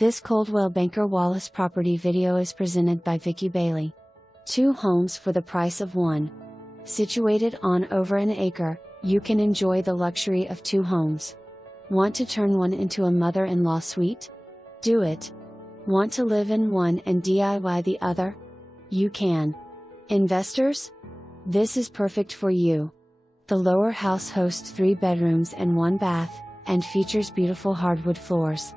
This Coldwell Banker Wallace property video is presented by Vickie Bailey. 2 homes for the price of 1. Situated on over an acre, you can enjoy the luxury of 2 homes. Want to turn one into a mother-in-law suite? Do it. Want to live in one and DIY the other? You can. Investors? This is perfect for you. The lower house hosts 3 bedrooms and 1 bath, and features beautiful hardwood floors.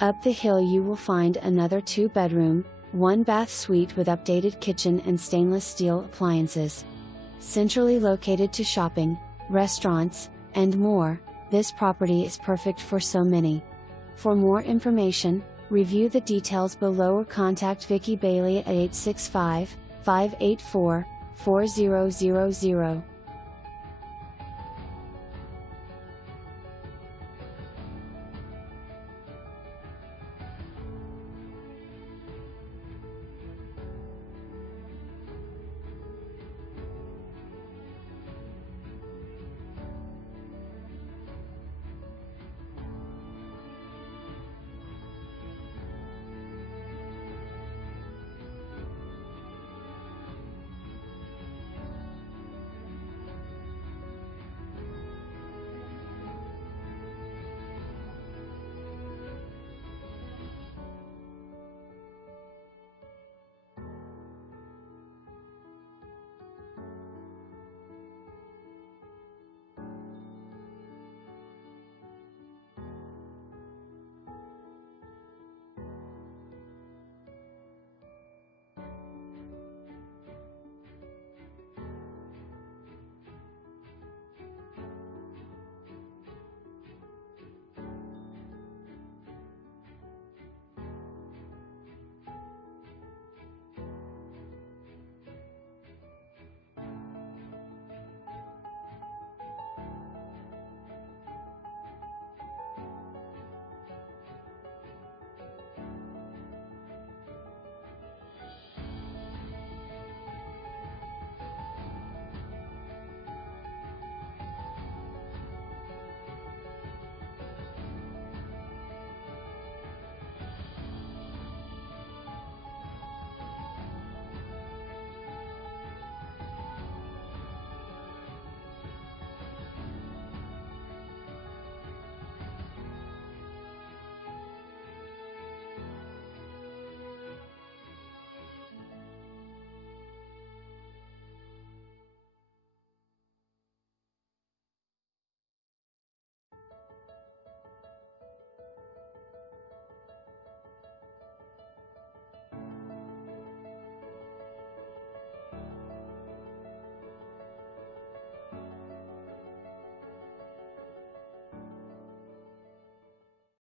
Up the hill you will find another 2-bedroom, 1-bath suite with updated kitchen and stainless steel appliances. Centrally located to shopping, restaurants, and more, this property is perfect for so many. For more information, review the details below or contact Vickie Bailey at 865-584-4000.